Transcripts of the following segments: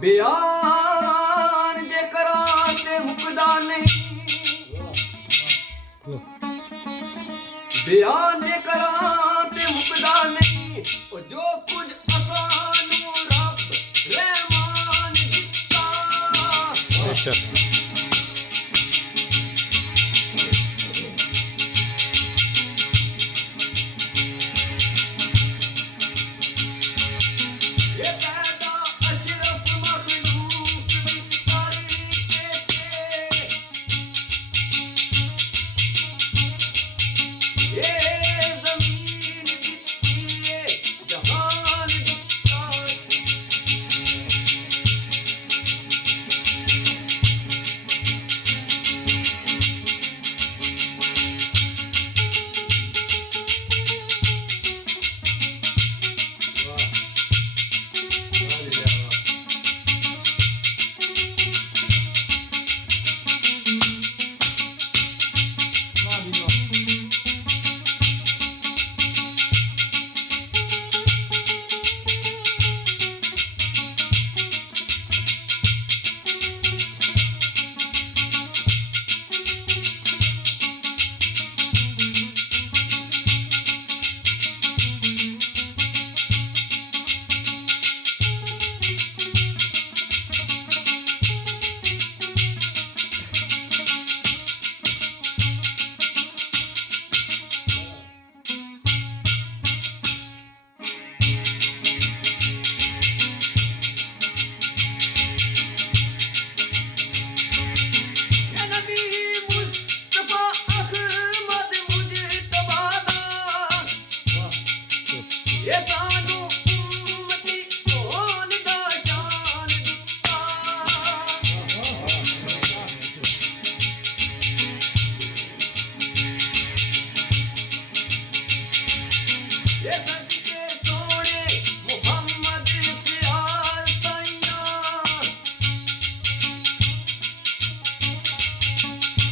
ਬਿਆਨ ਜੇ ਕਰਾਂ ਤੇ ਮੁਕਦਾ ਨਹੀਂ, ਬਿਆਨ ਜੇ ਕਰਾਂ ਤੇ ਮੁਕਦਾ ਨਹੀਂ। ਉਹ ਜੋ ਕੁਝ ਅਸਾਂ ਨੂੰ ਰੱਬ ਰਹਿਮਾਨ ਦਿੱਤਾ। ਅੱਛਾ ਇਹ ਸਾਨੂੰ ਉਮਤੀ ਹੋਣ ਦਾ ਸ਼ਾਨ ਦਿੱਤਾ ਇਹ ਸਦਕੇ ਸੋਹਣੇ ਮੁਹੰਮਦ ਪਿਆਰ ਸਾਈਆਂ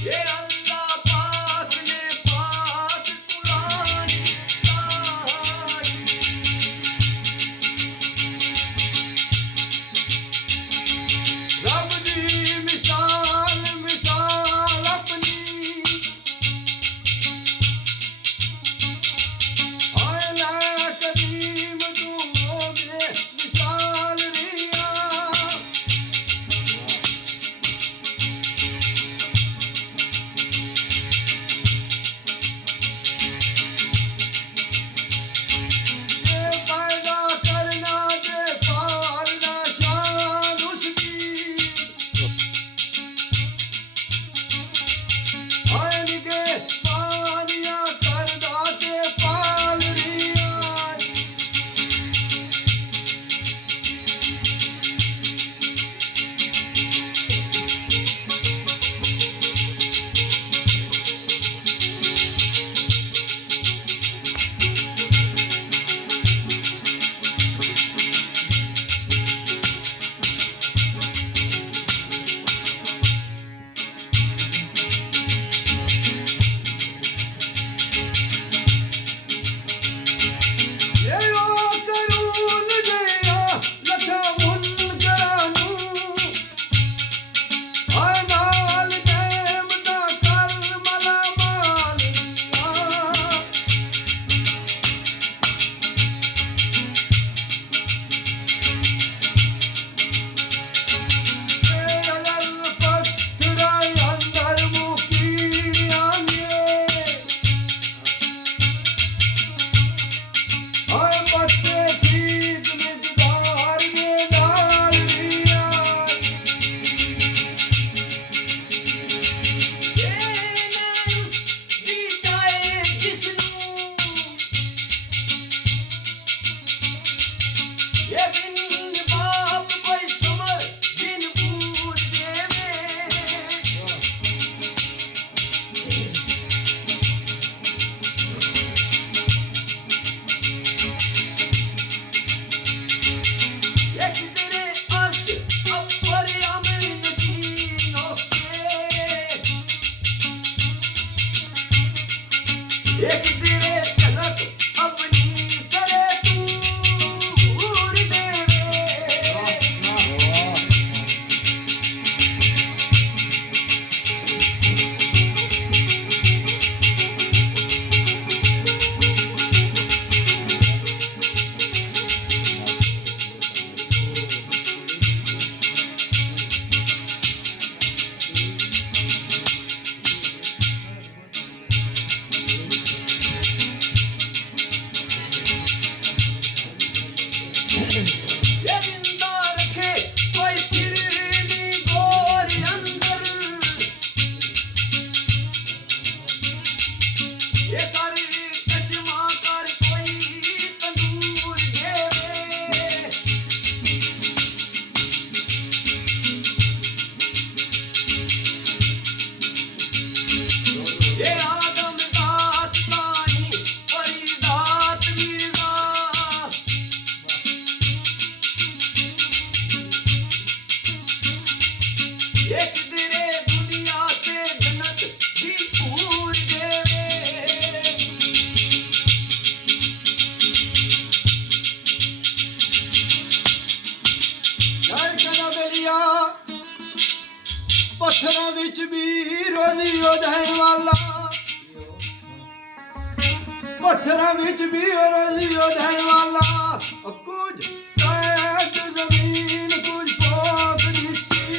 ਇਹ ਅੱਲਾਹ ਪਾਕ ਨੇ ਪਾਕ ਕੁਰਾਨ ਦਿੱਤਾ ਰੱਬ ਦੀ ਮਿਸਾਲ ਆਪਣੀ ਆਏ ਲੈ ਕਰੀਮ ਤੂੰ ਮੋਗੇ ਮਿਸਾਲ ਰੀਆ ये पैदा करना दे पालना शान उसकी आए निके पानिया करदा ते पाल रिया ये ओ करून गया लखा मुनकरां नूं आए नाल देम दा कर मला मालिया अगर पत्थरा अंदर मुकीरियां ने आए पत्ते ठीक मिकदार में डाल दिया ये नैस बीताए जिसनू ये बिन बाप कोई समर बिन बूझ देवे एक तेरे अर्श अपर अमर नसीनों के एक तेरे झलक अपनी सरे तूर देवे ये जिंदा रखे कोई फिरनी गोर अंदर ये सारी चश्मा कर कोई तंदूर देवे ये आदम दात ताई परी दात मिर्जा एक तेरे दुनिया ते जन्नत दी पूर देवे यार कदा बेलिया पत्थरां विच भी रोजी देण वाला पत्थरां विच भी रोजी देण वाला कुछ कैद जमीन कुछ पोत दित्ती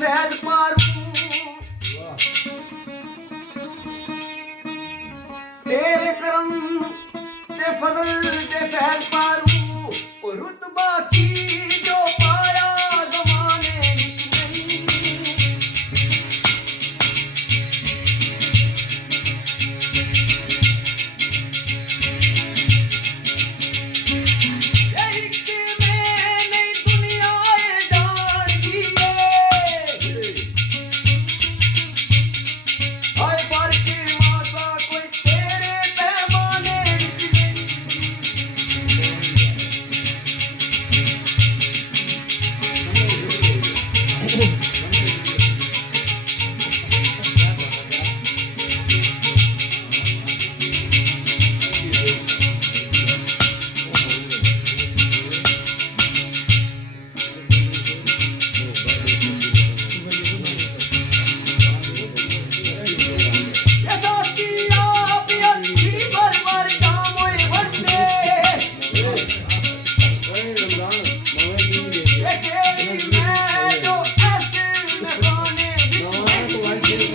फैज पारू तेरे करम ते फजल दे फैज पारू ओ रुतबा की जो पाया ज़माने विच नहीं यही कि मैं नहीं दुनिया डाल दिए हाय पर की मासा कोई तेरे पैमाने विच नहीं ये साथी आप अच्छी भर जाम होए बंदे ये तेरी मैं जो ऐसे नगाने विच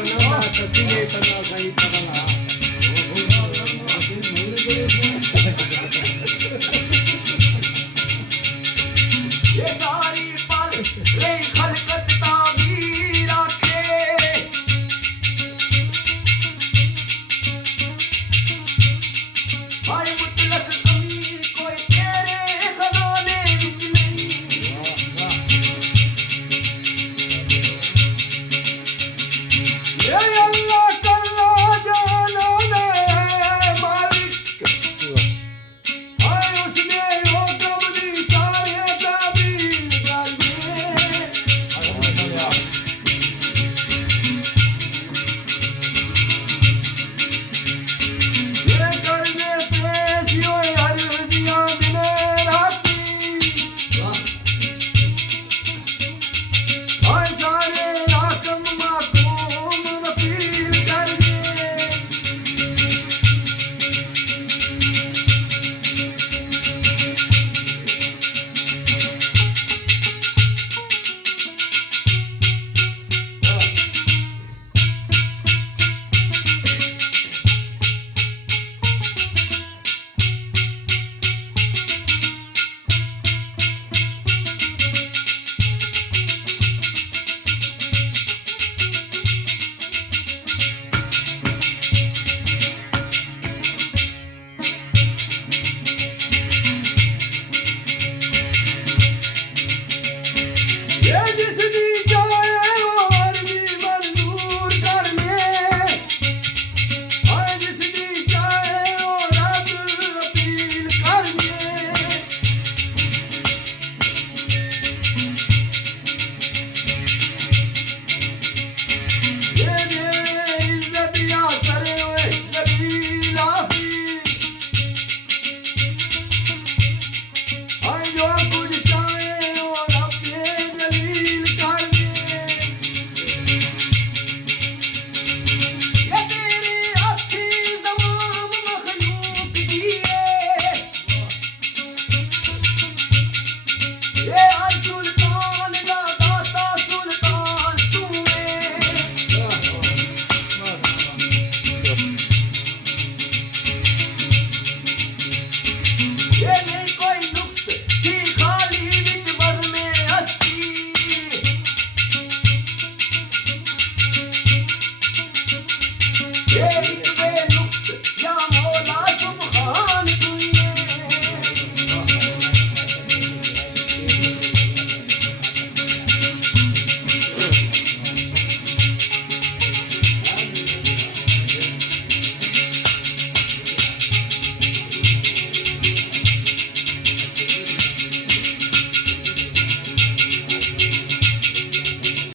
ये सारी पल रही खलकत ताबीर आखे हाय मुतलक कमी कोई तेरे खजाने विच नहीं ये अल्लाह कल्ला जाना ने मालिक हाय उसने हुक्म दी सारे ताबीर डालिए ये करने पेश होए अर्जियां दिने राती हाय सारे हाकम माकूम वकील करिए ये जिसदी जाए वो अर्जी मंजूर कर ले हाय जिसदी जाए वो रब अपील कर ले ये मेरे इज्जत या करे हुए जलील आफी हाय जो कुछ चाहे वो रब्बे जलील कर दे ये तेरी अखी तमाम मखलूक दी है ये हर सुल्तान दा दाता सुल्तान तू है ये नहीं कोई नुक्स की खाली विच बज़्म हस्ती ये एक बेनुक्स